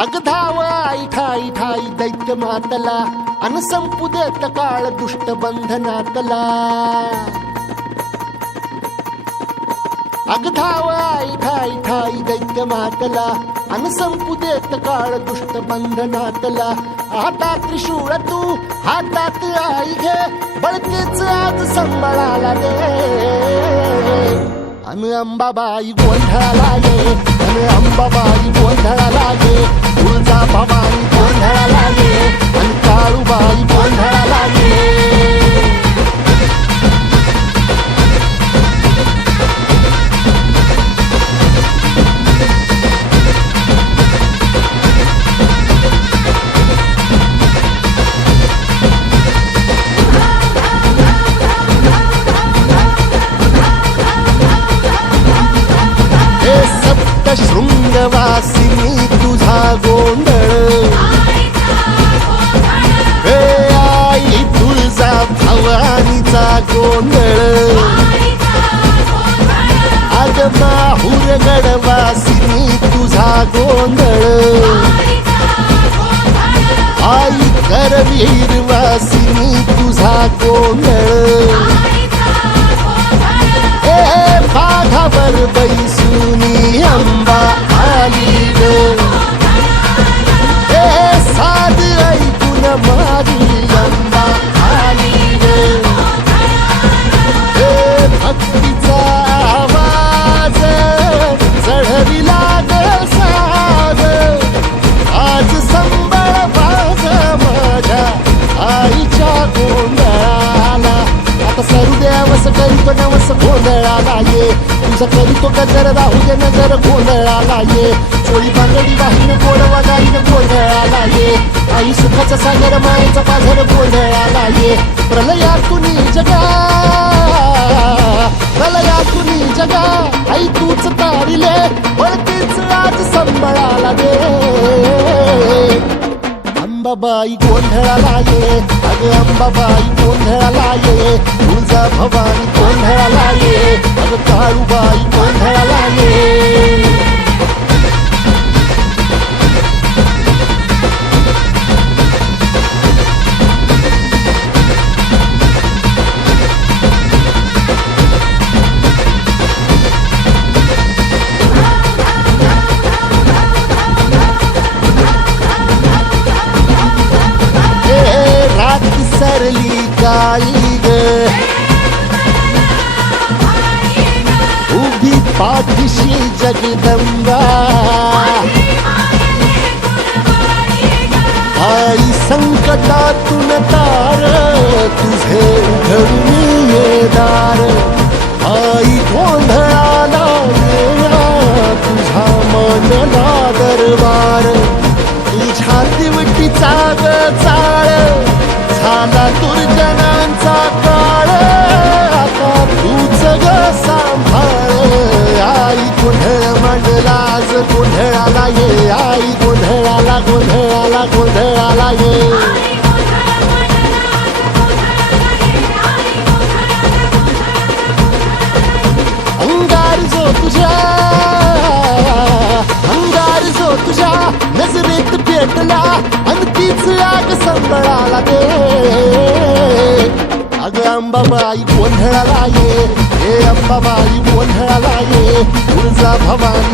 अग धाव आई ठाई ठाई दैत्य मातला अन संपू देत काळ दुष्ट बंधनातला अग धाव आई ठाई ठाई दैत्य मातला अन संपू देत काळ दुष्ट बंधनातला आता त्रिशूळ तू हातात आई घे बळतेच आज संबळाला दे अन अंबाबाई गोंधळाला ये अन अंबाबाई गोंधळाला ये तुळजा भवानी गोंधळाला ये अन काळूबाई गोंधळाला ये शृंगवासिनी तुझा गोंधळ हे आई तुळजा भवानीचा गोंधळ अग माहुर गडवासिनी तुझा गोंधळ आई करवीर वासिनी तुझा गोंधळ बाघावर बैसुनी अंबा आली ग साध ऐकून माझी अंबा आली ग भक्तीचा आवाज चढविला ग साग आज संबळ बाज माझ्या आईच्या गोंधळाला आता सरू देवस करीतो नवस गोंधळाला ये तुझा करीतो गजर राहू दे नजर गोंधळाला ये चोळी बांगडी वाहीन गोडवा गाईन गोंधळाला ये आई सुखाचा सागर मायेचा पाझर गोंधळाला ये प्रलयातुनी जगा आई तूच तारिले वळतीच आज संबळाला दे अंबाबाई गोंधळाला ये अग अंबाबाई गोंधळाला ये तुळजा भवानी गोंधळाला ये अग काळूबाई गोंधळाला ये सरली काळी ग उभी पाठीशी जगदंबा आई संकटातून तार तुझे उघडून ये दार आई गोंधळाला येणा तुझा मनला दरबार तुझ्या दिवटीचा ग चाळ झाला दुर्जनांचा काळ आता तूच ग सांभाळ आई गोंधळ मांडला आज गोंधळाला ये आई गोंधळाला गोंधळाला गोंधळाला ये अंगार जो तुझ्या नजरेत पेटला आणि तीच आग संबळाला दे अग अंबाबाई गोंधळाला ये हे अंबाबाई गोंधळाला ये तुळजा भवानी